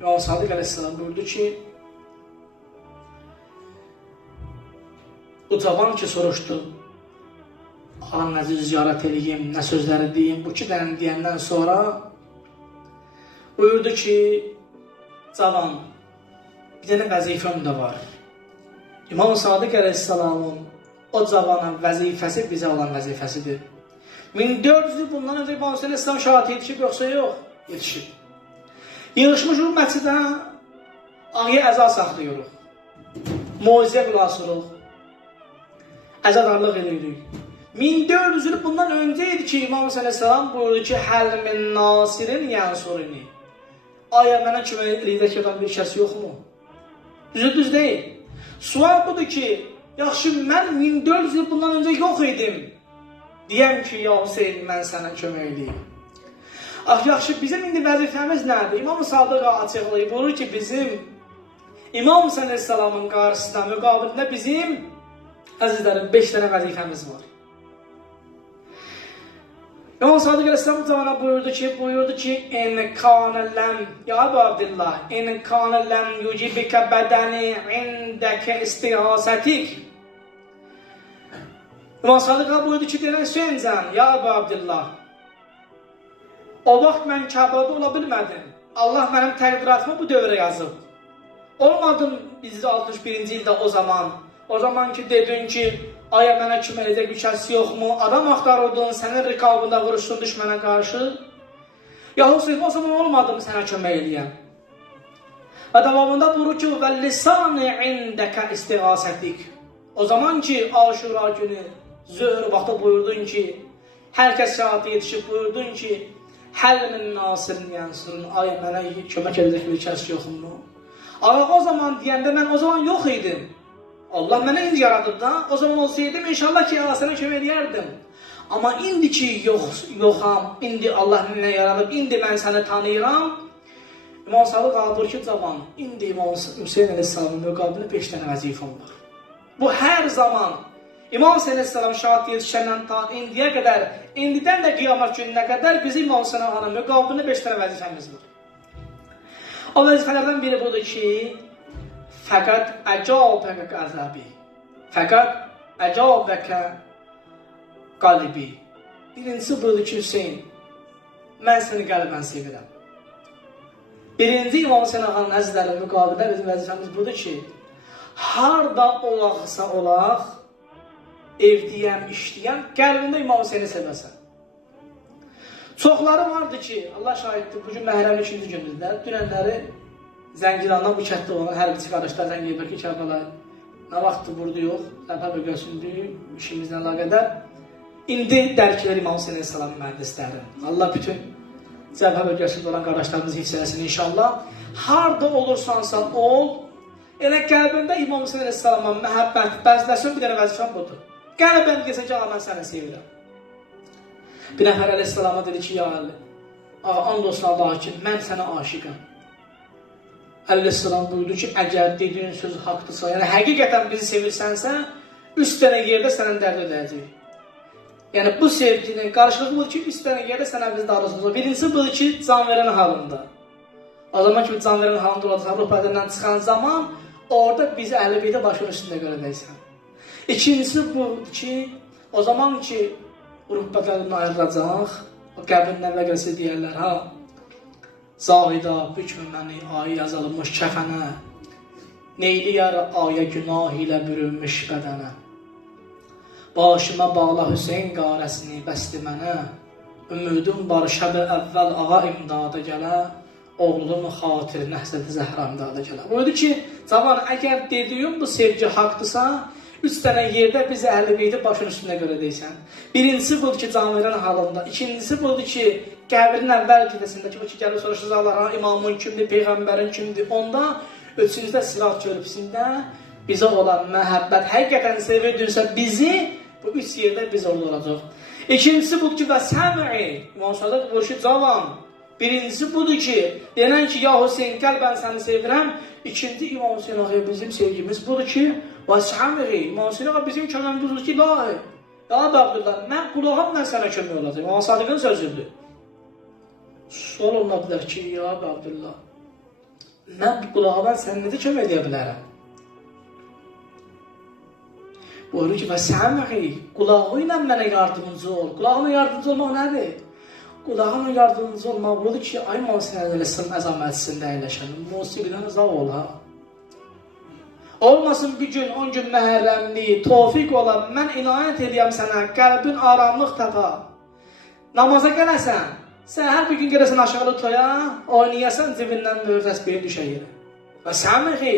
İmam Sadiq Aleyhisselam buyurdu ki, bu cavan ki soruşdu, Alan nəzi ziyarət edeyim, nə sözləri deyim, bu 2 dənəni deyəndən sonra buyurdu ki, cavan, bir dənə vəzifəm də var. İmam Sadiq Aleyhisselamın o cavana vəzifəsi bizə olan vəzifəsidir. 1400 il bundan öncə İmam Aleyhisselam şahit yetişib, yoxsa yox? Yetişib. Yığışmışıq məscidə, ağıya əza saxlayırıq. Muizə qulaq əzadarlıq edirik. 1400 il bundan öncə idi ki, İmam Aleyhisselam buyurdu ki, həl min nasirin yansurini. Aya mənə kömək eləyəcək adam bir kəs yoxmu? Düz deyil. Sual budur ki, yaxşı mən 1400 il bundan öncə yox idim. Deyəm ki, ya Hüseyin, mən sənə kömək eləyim. Yaxşı, bizim indi vəzifəmiz nədir? İmam Sadiq açıqlayıb, buyurur ki, bizim İmam Aleyhisselamın qarşısında, müqabilində bizim, əzizlərim, 5 dənə vəzifəmiz var. İmam Sadiq Aleyhisselam cavana buyurdu ki, en kana lem, ya Ebu Abdillah, en kana lem yucibike bedeni indeke istihasetik. İmam Sadiq buyurdu ki, denən Hüseyincəm, ya Ebu Abdillah, o vaxt mən Kəbada ola bilmədim. Allah mənim təqdiratımı bu dövrə yazıb. Olmadım biz 61-ci ildə o zaman ki dedin ki, aya mənə kömək edəcək bir kəs yoxmu? Adam axtarırdın, sənin rikabında vuruşdun düşmənə qarşı. Ya Hüseyin, o zaman olmadım sənə kömək eləyəm. Və davamında buyurur ki, və lisani indəkə istiğasətik. O zaman ki, Aşura günü, zöhr vaxtı buyurdun ki, hər kəs şahati yetişib buyurdun ki, həl min nasirin yansurun, aya mənə kömək edəcək bir kəs yoxmu? O zaman deyəndə mən o zaman yox idim. Allah mənə indi yaradıb da, o zaman olsaydım inşallah ki, sənə kömək edərdim. Amma indi ki, yoxam, indi Allah mənə yaradıb, indi mən səni tanıyıram. İmam Sadiq buyurur ki, cavan, indi İmam Hüseyin Aleyhisselamın müqabilində 5 dənə vəzifəm var. Bu hər zaman İmam Aleyhisselam şahit yetişəndən ta indiyə qədər, indidən də qiyamət gününə qədər bizim İmam Aleyhisselamın müqabilində 5 dənə vəzifəmiz var. O vəzifələrdən biri budur ki, fəqət əcabəkə qəzəbi, fəqət əcabəkə qalibi. Birincisi budur ki, Hüseyin, mən səni qəlbən sevirəm. Birinci İmam Aleyhisselamın əzizlərin müqabilində bizim vəzifəmiz budur ki, harada olaqsa olaq, evdiyəm, işləyəm, qəlbində İmam Hüseyni sevəsən. Çoxları vardı ki, Allah şahiddir, bugün Məhrəmin 2-ci gündür. Dünənləri Zəngilandan bu kətdə olan hərbiçi qardaşlar zəng edir ki, Kərbəla, nə vaxtdır burada yox, Zəfər bəy görsündür, işimizlə əlaqədar. İndi dərkilər İmam Hüseyin Aleyhisselamın mühəndisləri. Allah bütün Zəfər bəy görsündə olan qardaşlarımızı hifz eləsin inşallah. Harada olursansa ol, elə qəlbində İmam Hüseyin Aleyhisselama məhəbbət bəzləsin, bir dənə vəzifəm budur. Qəlbən desə ki, mən səni sevirəm. Bir nəfər Aleyhisselama dedi ki, ya Ali, and olsun Allaha ki, mən sənə aşiqəm. Aleyhisselam buyurdu ki, əgər dediyin söz haqdırsa, yəni həqiqətən bizi sevirsənsə, 3 dənə yerdə sənin dərd ödəyəcək. Yəni bu sevginin qarşılığı budur ki, 3 dənə yerdə sənə biz darılsın. Birincisi budur ki, can verən halında. O zaman ki, can verən halında olacaq, ruh bədəndən çıxan zaman, orada bizi Əhl-i Beytə başının üstündə görəcəksən. İkincisi budur ki, o zaman ki, ruh bədəndən ayrılacaq, o qəbrin nəvəqəsi deyərlər, ha, Zahida bükmü məni ayı yazılmış kəfənə, neyliyər aya günah ilə bürünmüş bədənə. Başıma bağla Hüseyin qarəsini bəsdi mənə, ümidum var şəb-i əvvəl ağa imdada gələ, oğlunun xatirinə Həzrəti Zəhra imdada gələ. Buyurdu ki, cavan, əgər dediyim bu sevgi haqdırsa, 3 dənə yerdə bizi Əhl-i Beyti başın üstündə görəcəksən. Birincisi budur ki, can verən halında. İkincisi budur ki, qəbrin əvvəl gedəsindəki bu ki, gəlib soruşacaqlar, imamın kimdir, peyğəmbərin kimdir. Onda, üçüncüdə Sirat körpüsündə bizə olan məhəbbət həqiqətən sevirdinsə bizi, bu 3 yerdə biz orada olacaq. İkincisi budur ki, və səmi, İmam Sadiq buyurur ki, cavan. Birincisi budur ki, denən ki, ya Hüseyin, gəl mən səni sevirəm. İkinci İmam Hüseyin ağa bizim sevgimiz budur ki, və səmi, İmam Hüseyin ağa bizim köməmiz budur ki, ilahi, ya Abdullah, mən qulağımla sənə kömək olacaq. İmam Sadiqin sözüdür. Sual oluna bilər ki, ya Abdullah, mən bu qulağıma sən necə kömək edə bilərəm? Buyurur ki, və səməği, qulağı ilə mənə yardımcı ol. Qulağına yardımcı olmaq nədir? Qulağına yardımcı olmaq budur ki, ay Muhammed Əleyhisselam əzamətçisində əyləşən, musiqidən uzaq ol ha. Olmasın bir gün, 10 gün məhərrəmli, tofiq ola, mən inayət edəyəm sənə, qəlbin aramlıq tapa. Namaza gələsən, sən hər bir gün gələsən aşağı toya, oynayasan cibindən möhür təsbihin düşə yerə. Və səməği,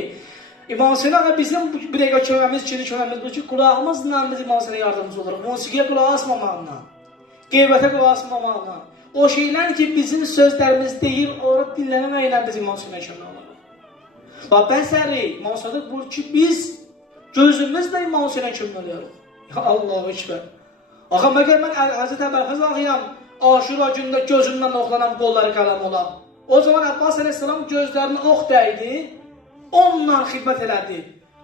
İmam Hüseyin ağa bizim bir dəqiqə köməmiz, ikinci köməmiz bu ki, qulağımızla biz İmam Hüseyinə yardımcı oluruq. Musiqiyə qulaq asmamaqla, qeybətə qulaq asmamaqla, o şeylər ki, bizim sözlərimiz deyil, orada dinləməməklə biz İmam Hüseyinə kömək oluruq. Və bəsəri, İmam Hüseyinə buyur ki, biz gözümüzlə İmam Hüseyinə kömək oluruq. Ya Allahu Ekber. Axı, məgər mən Həzrət Əbəlfəz ağıyam, Aşura gündə gözümdən oxlanan qolları qələm olar. O zaman Abbas Əleyhisselam gözlərinə ox dəydi, onunla xidmət elədi.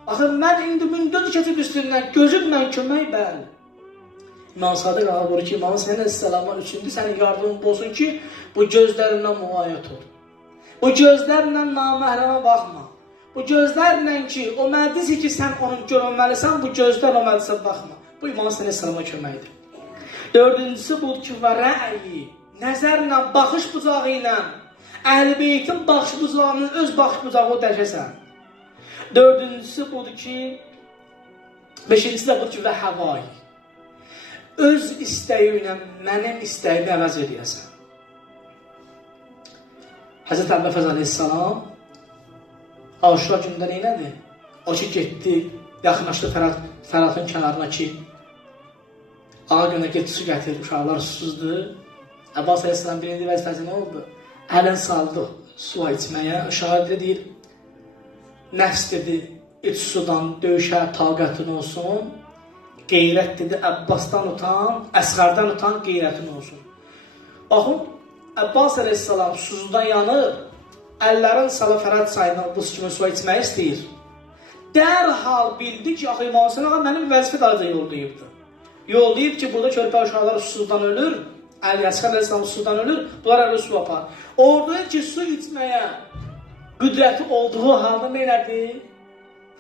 Axı, mən indi 1400 keçib üstündən gözümlə kömək bəl. İmam Sadiq ağa buyurur ki, İmam Hüseyin Əleyhisselama üçüncü sənin yardımın olsun ki, bu gözlərindən müayət ol. Bu gözlərlə naməhrəmə baxma. Bu gözlərlə ki, o məclisi ki, sən onu görməlisən, bu gözlər o məclisə baxma. Bu İmam Hüseyin Əleyhisselama köməkdir. Dördüncüsü budur ki, və rəyi, nəzərlə, baxış bucağı ilə, Əhl-i Beytin baxış bucağının öz baxış bucağı dərşəsən. Dördüncüsü budur ki, beşincisi də budur ki, və həvay. Öz istəyi ilə mənim istəyimi əvəz edəyəsən. Həzrət Əbəlfəz Əleyhisselam Aşura gündə neynədir? O ki, getdi, yaxınlaşdı Fəratın kənarına ki, ağa günə getdi, su gətirir, uşaqlar susuzdur. Əbbas Əleyhisselam birinci vəzifəsi nə oldu? Ələn saldı suya içməyə, şahid deyir, nəfs dedi, iç sudan döyüşə taqətin olsun, qeyrət dedi, Əbbasdan utan, Əsğərdən utan, qeyrətin olsun. Baxın, Əbbas Əleyhisselam susuzdan yanır, əllərin salı Fərat sayından buz kimi suya içmək istəyir. Dərhal bildi ki, axı İmam Hüseyin ağa mənim vəzifə darıca yollayıbdır. Yollayıb ki, burada körpə uşaqlar susuzdan ölür, Əl-Yəsqər Əleyhisselam sudan ölür, bunlar əli su apar. Orada ki, su içməyə qüdrəti olduğu halda neylədi?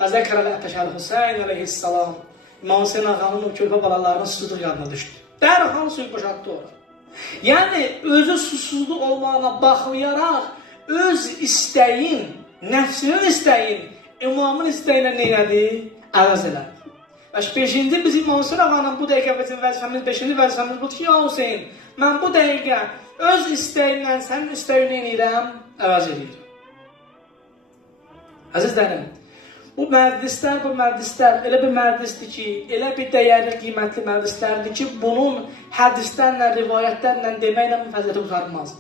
Həzrət Kərələ Ətəşəl Hüseyin Əleyhisselam İmam Hüseyin ağanın o körpə balalarının susuzluq yadına düşdü. Dərhal suyu boşaltdı orada. Yəni, özü susuzluq olmağına baxmayaraq, öz istəyin, nəfsinin istəyin, imamın istəyinə neylədi? Əvəz elədi. Beşinci bizim İmam Hüseyin ağanın bu dəqiqə bizim vəzifəmiz, beşinci vəzifəmiz budur ki, ya Hüseyin, mən bu dəqiqə öz istəyimlə sənin istəyini edirəm, əvəz edirəm. Əzizlərim, bu məclislər elə bir məclisdir ki, elə bir dəyərli, qiymətli məclislərdir ki, bunun hədislərlə, rivayətlərlə deməklə müfəzzəti qurtarmaz.